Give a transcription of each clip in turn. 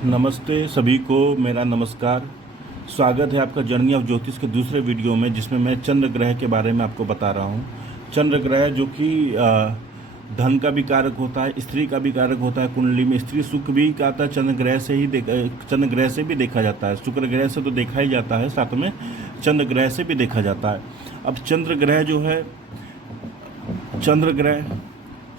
नमस्ते सभी को, मेरा नमस्कार। स्वागत है आपका जर्नी ऑफ ज्योतिष के दूसरे वीडियो में, जिसमें मैं चंद्र ग्रह के बारे में आपको बता रहा हूँ। चंद्र ग्रह जो कि धन का भी कारक होता है, स्त्री का भी कारक होता है। कुंडली में स्त्री सुख भी कहता है, चंद्र ग्रह से भी देखा जाता है। शुक्र ग्रह से तो देखा ही जाता है, साथ में चंद्र ग्रह से भी देखा जाता है। अब चंद्र ग्रह जो है, चंद्र ग्रह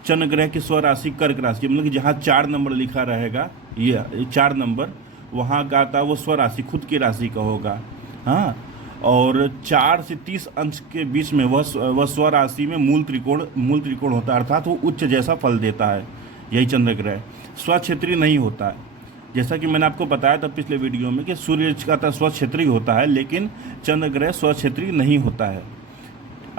चंद्र ग्रह की स्वराशि कर्क राशि, मतलब कि जहाँ 4 नंबर लिखा रहेगा, ये 4 नंबर वहाँ का आता है, वो स्वराशि खुद की राशि का होगा। हाँ, और 4 से 30 अंश के बीच में वह स्वराशि में मूल त्रिकोण होता है, अर्थात वो उच्च जैसा फल देता है। यही चंद्र ग्रह स्वक्षेत्री नहीं होता है। जैसा कि मैंने आपको बताया था पिछले वीडियो में कि सूर्य का स्वक्षेत्री होता है, लेकिन चंद्र ग्रह स्वक्षेत्री नहीं होता है।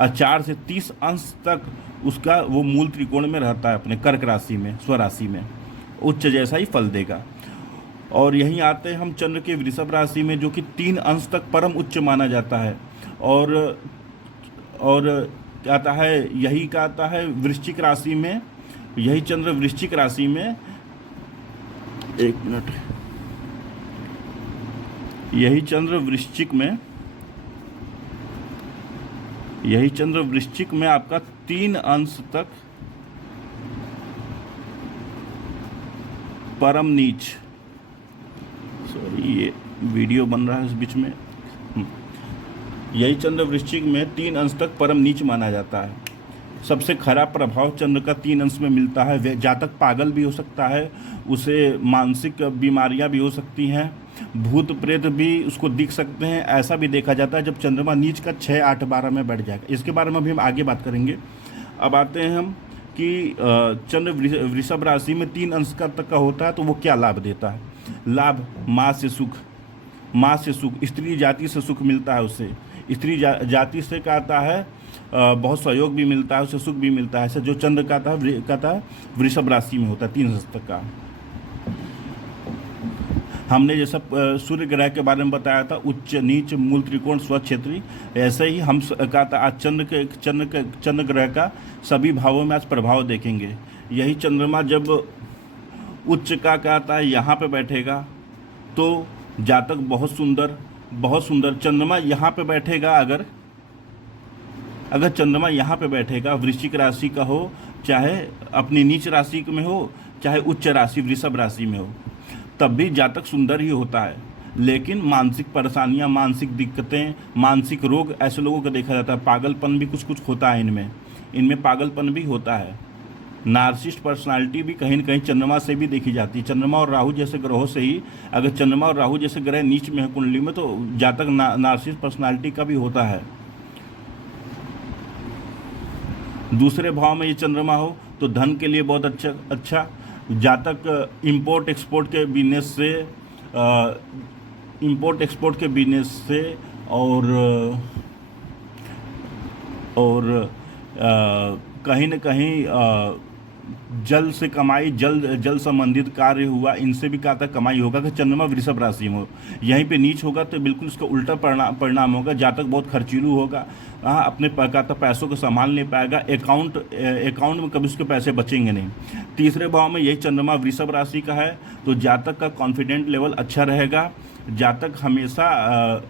4 से 30 अंश तक उसका वो मूल त्रिकोण में रहता है, अपने कर्क राशि में, स्वराशि में उच्च जैसा ही फल देगा। और यहीं आते हैं हम चंद्र के वृषभ राशि में, जो कि 3 अंश तक परम उच्च माना जाता है। और आता है, यही का आता है वृश्चिक राशि में। यही चंद्र वृश्चिक राशि में, एक मिनट, यही चंद्र वृश्चिक में आपका 3 अंश तक परम नीच, सॉरी ये वीडियो बन रहा है इस बीच में। यही चंद्र वृश्चिक में 3 अंश तक परम नीच माना जाता है। सबसे खराब प्रभाव चंद्र का 3 अंश में मिलता है। जातक पागल भी हो सकता है, उसे मानसिक बीमारियां भी हो सकती हैं, भूत प्रेत भी उसको दिख सकते हैं। ऐसा भी देखा जाता है जब चंद्रमा नीच का 6, 8, 12 में बैठ जाएगा। इसके बारे में भी हम आगे बात करेंगे। अब आते हैं हम कि चंद्र वृषभ राशि में 3 अंश का तक का होता है, तो वो क्या लाभ देता है। लाभ, माँ से सुख, स्त्री जाति से सुख मिलता है उससे। स्त्री जाति से का आता है बहुत सहयोग भी मिलता है, उसे सुख भी मिलता है। ऐसे जो चंद्र का था वृषभ राशि में होता है 3 अंश तक का। हमने जैसा सूर्य ग्रह के बारे में बताया था, उच्च नीच मूल त्रिकोण स्वक्षेत्री, ऐसे ही हम कहा था आज चंद्र ग्रह का सभी भावों में आज प्रभाव देखेंगे। यही चंद्रमा जब उच्च का कहता है यहाँ पे बैठेगा, तो जातक बहुत सुंदर चंद्रमा यहाँ पे बैठेगा। अगर चंद्रमा यहाँ पे बैठेगा, वृश्चिक राशि का हो, चाहे अपनी नीच राशि में हो, चाहे उच्च राशि वृषभ राशि में हो, तब भी जातक सुंदर ही होता है। लेकिन मानसिक परेशानियां, मानसिक दिक्कतें, मानसिक रोग ऐसे लोगों को देखा जाता है। पागलपन भी कुछ होता है इनमें पागलपन भी होता है। नार्सिस्ट पर्सनालिटी भी कहीं न कहीं चंद्रमा से भी देखी जाती है। चंद्रमा और राहु जैसे ग्रहों से ही, अगर चंद्रमा और राहु जैसे ग्रह नीच में है कुंडली में, तो जातक नार्सिस्ट पर्सनालिटी का भी होता है। दूसरे भाव में ये चंद्रमा हो तो धन के लिए बहुत अच्छा। जातक इंपोर्ट एक्सपोर्ट के बिजनेस से और कहीं न कहीं जल से कमाई, जल संबंधित कार्य हुआ, इनसे भी कहता कमाई होगा। कि चंद्रमा वृषभ राशि में हो, यहीं पे नीच होगा तो बिल्कुल इसका उल्टा परिणाम होगा। जातक बहुत खर्चीलू होगा, अपने कहता पैसों को संभाल नहीं पाएगा। अकाउंट में कभी उसके पैसे बचेंगे नहीं। तीसरे भाव में यही चंद्रमा वृषभ राशि का है, तो जातक का कॉन्फिडेंट लेवल अच्छा रहेगा। जातक हमेशा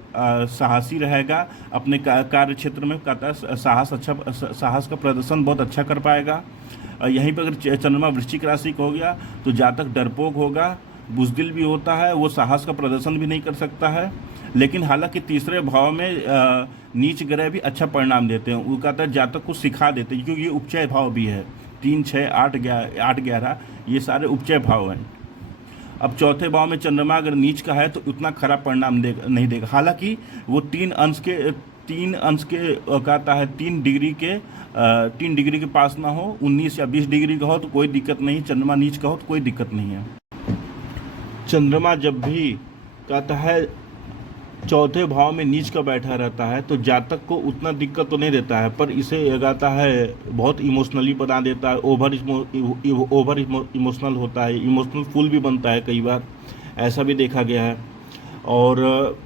साहसी रहेगा, अपने कार्य क्षेत्र में कहता साहस का प्रदर्शन बहुत अच्छा कर पाएगा। यहीं पर अगर चंद्रमा वृश्चिक राशि का हो गया, तो जातक डरपोक होगा, बुज़दिल भी होता है, वो साहस का प्रदर्शन भी नहीं कर सकता है। लेकिन हालांकि तीसरे भाव में नीच ग्रह भी अच्छा परिणाम देते हैं। वो कहता है जातक को सिखा देते हैं, क्योंकि ये उपचय भाव भी है। 3, 6, 8, 11 ये सारे उपचय भाव हैं। अब चौथे भाव में चंद्रमा अगर नीच का है तो उतना खराब परिणाम नहीं देगा। हालांकि वो 3 अंश के कहता है 3 डिग्री के पास ना हो, 19 या 20 डिग्री का हो तो कोई दिक्कत नहीं। चंद्रमा नीच का हो तो कोई दिक्कत नहीं है। चंद्रमा जब भी कहता है चौथे भाव में नीच का बैठा रहता है, तो जातक को उतना दिक्कत तो नहीं देता है, पर इसे कहता है बहुत इमोशनली बना देता है। ओवर इमोशनल होता है, इमोशनल फुल भी बनता है कई बार, ऐसा भी देखा गया है। और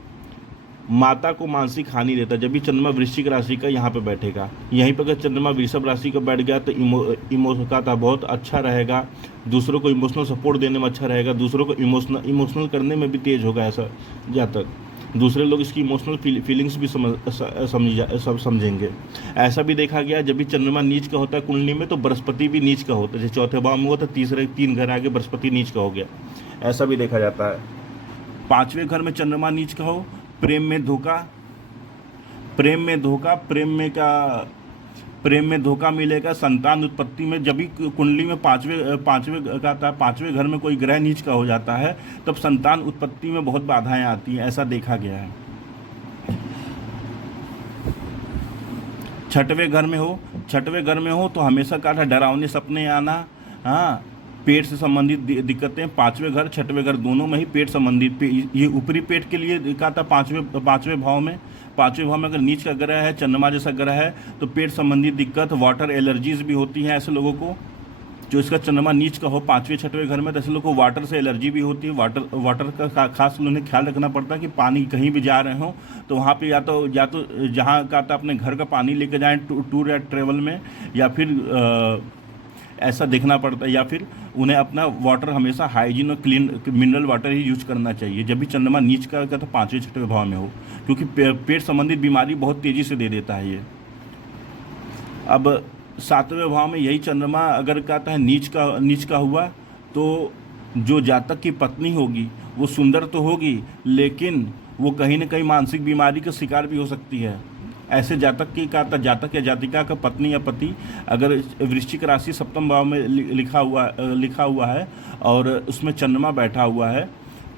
माता को मानसिक हानि देता है। जब भी चंद्रमा वृश्चिक राशि का यहाँ पे बैठेगा, यहीं पर अगर चंद्रमा वृषभ राशि का बैठ गया तो इमोशन का था बहुत अच्छा रहेगा, दूसरों को इमोशनल सपोर्ट देने में अच्छा रहेगा, दूसरों को इमोशनल करने में भी तेज होगा ऐसा जातक। दूसरे लोग इसकी इमोशनल फीलिंग्स भी समझेंगे। ऐसा भी देखा गया जब भी चंद्रमा नीच का होता है कुंडली में तो बृहस्पति भी नीच का होता है। जैसे चौथे भाव में हुआ तो तीसरे 3 घर आगे बृहस्पति नीच का हो गया, ऐसा भी देखा जाता है। 5वें घर में चंद्रमा नीच का हो, प्रेम में धोखा, प्रेम में धोखा मिलेगा। संतान उत्पत्ति में जब भी कुंडली में पांचवें घर में कोई ग्रह नीच का हो जाता है तब संतान उत्पत्ति में बहुत बाधाएं आती हैं, ऐसा देखा गया है। 6वें घर में हो तो हमेशा का डरावने सपने आना, हाँ, पेट से संबंधित दिक्कतें। 5वें घर 6वें घर दोनों में ही पेट संबंधित, ये ऊपरी पेट के लिए कहा था। 5वें भाव में अगर नीच का ग्रह है, चंद्रमा जैसा ग्रह है तो पेट संबंधी दिक्कत, वाटर एलर्जीज भी होती हैं ऐसे लोगों को। जो इसका चंद्रमा नीच का हो 5वें 6वें घर में तो ऐसे लोगों को वाटर से एलर्जी भी होती है। वाटर का खास उन्हें ख्याल रखना पड़ता है कि पानी कहीं भी जा रहे हो तो वहाँ पे या तो जहाँ का था अपने घर का पानी लेके जाएं टूर या ट्रेवल में, या फिर ऐसा देखना पड़ता है, या फिर उन्हें अपना वाटर हमेशा हाइजीन और क्लीन मिनरल वाटर ही यूज करना चाहिए जब भी चंद्रमा नीच का तो 5वें 6वें भाव में हो, क्योंकि पेट संबंधित बीमारी बहुत तेज़ी से दे देता है ये। अब 7वें भाव में यही चंद्रमा अगर कहता है नीच का हुआ तो जो जातक की पत्नी होगी वो सुंदर तो होगी लेकिन वो कहीं ना कहीं मानसिक बीमारी का शिकार भी हो सकती है। ऐसे जातक या जातिका का पत्नी या पति अगर वृश्चिक राशि 7वें भाव में लिखा हुआ है और उसमें चंद्रमा बैठा हुआ है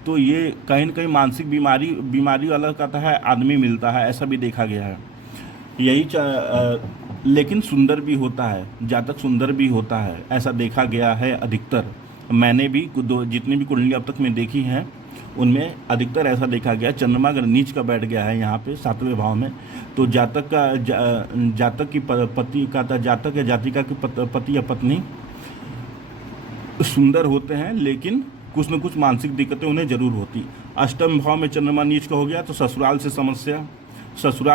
तो ये कहीं ना कहीं मानसिक बीमारी वाला कहता है आदमी मिलता है, ऐसा भी देखा गया है। लेकिन सुंदर भी होता है, जातक सुंदर भी होता है, ऐसा देखा गया है अधिकतर। मैंने भी जितनी भी कुंडली अब तक मैं देखी हैं उनमें अधिकतर ऐसा देखा गया। चंद्रमा अगर नीच का बैठ गया है यहाँ पे 7वें भाव में तो जातक की पति का जातक या जातिका की पति या पत्नी सुंदर होते हैं लेकिन कुछ न कुछ मानसिक दिक्कतें उन्हें जरूर होती। 8वें भाव में चंद्रमा नीच का हो गया तो ससुराल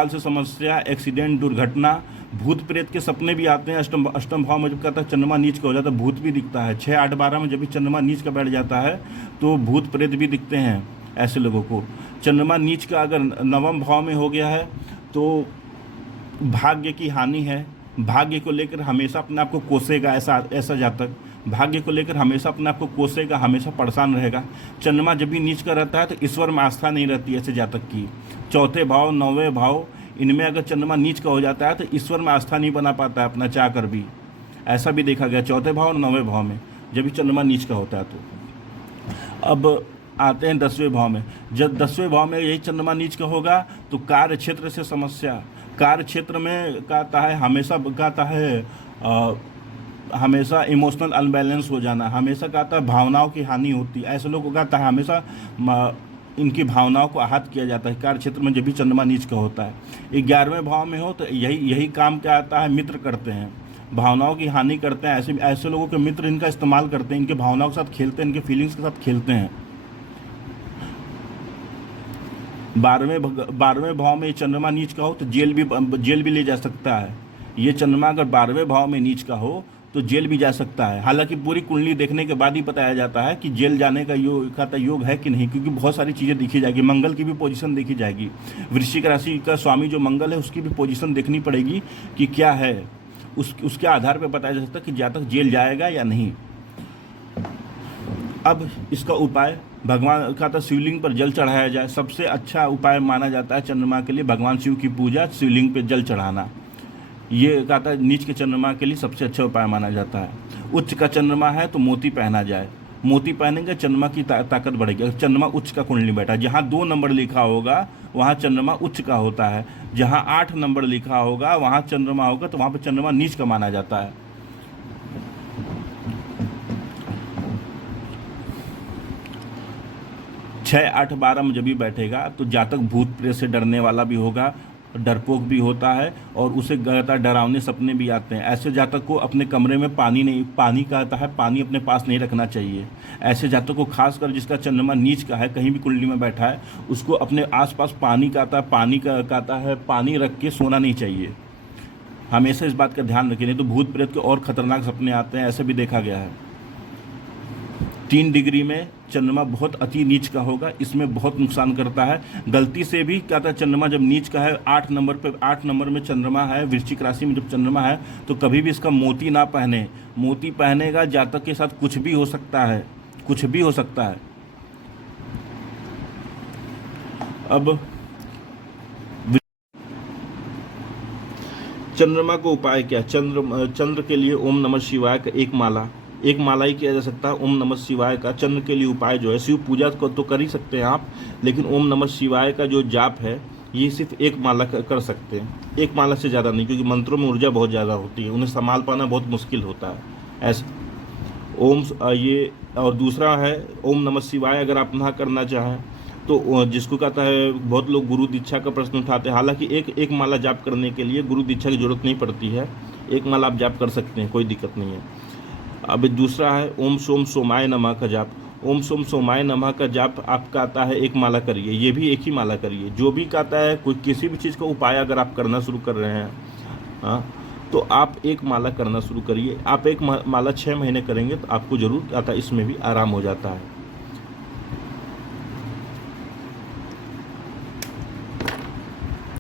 से समस्या, एक्सीडेंट, दुर्घटना, भूत प्रेत के सपने भी आते हैं। अष्टम भाव में जब कहता है चंद्रमा नीच का हो जाता है भूत भी दिखता है। 6, 8, 12 में जब भी चंद्रमा नीच का बैठ जाता है तो भूत प्रेत भी दिखते हैं ऐसे लोगों को। चंद्रमा नीच का अगर 9वें भाव में हो गया है तो भाग्य की हानि है, भाग्य को लेकर हमेशा अपने आप को कोसेगा ऐसा जातक, भाग्य को लेकर हमेशा अपने आप को कोसेगा, हमेशा परेशान रहेगा। चंद्रमा जब भी नीच का रहता है तो ईश्वर में आस्था नहीं रहती ऐसे जातक की। 4थे भाव 9वें भाव इनमें अगर चंद्रमा नीच का हो जाता है तो ईश्वर में आस्था नहीं बना पाता है अपना चाह कर भी, ऐसा भी देखा गया 4थे भाव और 9वें भाव में जब भी चंद्रमा नीच का होता है। तो अब आते हैं 10वें भाव में। जब 10वें भाव में यही चंद्रमा नीच का होगा तो कार्य क्षेत्र से समस्या, कार्य क्षेत्र में कहता है हमेशा इमोशनल अनबैलेंस हो जाना, हमेशा कहता है भावनाओं की हानि होती है। ऐसे लोगों को कहता है हमेशा इनकी भावनाओं को आहत किया जाता है कार्य क्षेत्र में जब भी चंद्रमा नीच का होता है। 11वें भाव में हो तो यही काम क्या आता है, मित्र करते हैं, भावनाओं की हानि करते हैं। ऐसे लोगों के मित्र इनका इस्तेमाल करते हैं, इनके भावनाओं के साथ खेलते हैं, इनके फीलिंग्स के साथ खेलते हैं। 12वें भाव में चंद्रमा नीच का हो तो जेल भी ले जा सकता है। ये चंद्रमा अगर 12वें भाव में नीच का हो तो जेल भी जा सकता है। हालांकि पूरी कुंडली देखने के बाद ही बताया जाता है कि जेल जाने का योग है कि नहीं, क्योंकि बहुत सारी चीज़ें देखी जाएगी। मंगल की भी पोजीशन देखी जाएगी, वृश्चिक राशि का स्वामी जो मंगल है उसकी भी पोजीशन देखनी पड़ेगी कि क्या है, उसके आधार पर बताया जा सकता है कि जातक जेल जाएगा या नहीं। अब इसका उपाय भगवान का शिवलिंग पर जल चढ़ाया जाए। सबसे अच्छा उपाय माना जाता है चंद्रमा के लिए भगवान शिव की पूजा, शिवलिंग पर जल चढ़ाना। ये कहता है नीच के चंद्रमा के लिए सबसे अच्छा उपाय माना जाता है। उच्च का चंद्रमा है तो मोती पहना जाए, मोती पहनेंगे चंद्रमा की ताकत बढ़ेगी। अगर चंद्रमा उच्च का कुंडली बैठा, जहाँ 2 नंबर लिखा होगा वहाँ चंद्रमा उच्च का होता है, जहाँ 8 नंबर लिखा होगा वहाँ चंद्रमा होगा तो वहाँ पर चंद्रमा नीच का माना जाता है। छः, 8, 12 में जब भी बैठेगा तो जातक भूत प्रेत से डरने वाला भी होगा, डरपोक भी होता है और उसे लगातार डरावने सपने भी आते हैं। ऐसे जातक को अपने कमरे में पानी का आता है, पानी अपने पास नहीं रखना चाहिए। ऐसे जातक को खासकर जिसका चंद्रमा नीच का है, कहीं भी कुंडली में बैठा है, उसको अपने आसपास पानी का आता है, पानी रख के सोना नहीं चाहिए। हमेशा इस बात का ध्यान रखें, नहीं तो भूत प्रेत के और खतरनाक सपने आते हैं, ऐसे भी देखा गया है। 3 डिग्री में चंद्रमा बहुत अति नीच का होगा, इसमें बहुत नुकसान करता है। गलती से भी क्या था, चंद्रमा जब नीच का है 8 नंबर में चंद्रमा है, वृश्चिक राशि में जब चंद्रमा है, तो कभी भी इसका मोती ना पहने। मोती पहनेगा जातक के साथ कुछ भी हो सकता है, कुछ भी हो सकता है। अब चंद्रमा को उपाय क्या? चंद्र के लिए ओम नमः शिवाय का एक माला ही किया जा सकता है। ओम नमः शिवाय का चंद्र के लिए उपाय जो है, शिव पूजा को तो कर ही सकते हैं आप, लेकिन ओम नमः शिवाय का जो जाप है ये सिर्फ एक माला कर सकते हैं, एक माला से ज़्यादा नहीं, क्योंकि मंत्रों में ऊर्जा बहुत ज़्यादा होती है, उन्हें संभाल पाना बहुत मुश्किल होता है। ऐसा ये और दूसरा है ओम नमः शिवाय, अगर आप ना करना चाहें तो जिसको कहता है, बहुत लोग गुरु दीक्षा का प्रश्न उठाते हैं। हालांकि एक माला जाप करने के लिए गुरु दीक्षा की जरूरत नहीं पड़ती है, एक माला आप जाप कर सकते हैं, कोई दिक्कत नहीं है। अब दूसरा है ओम सोम सोमाय नमः का जाप। ओम सोम सोमाय नमः का जाप आपका आता है, एक माला करिए, ये भी एक ही माला करिए। जो भी कहता है कोई किसी भी चीज़ का उपाय अगर आप करना शुरू कर रहे हैं, हाँ, तो आप एक माला करना शुरू करिए। आप एक माला 6 महीने करेंगे तो आपको जरूर आता, इसमें भी आराम हो जाता है।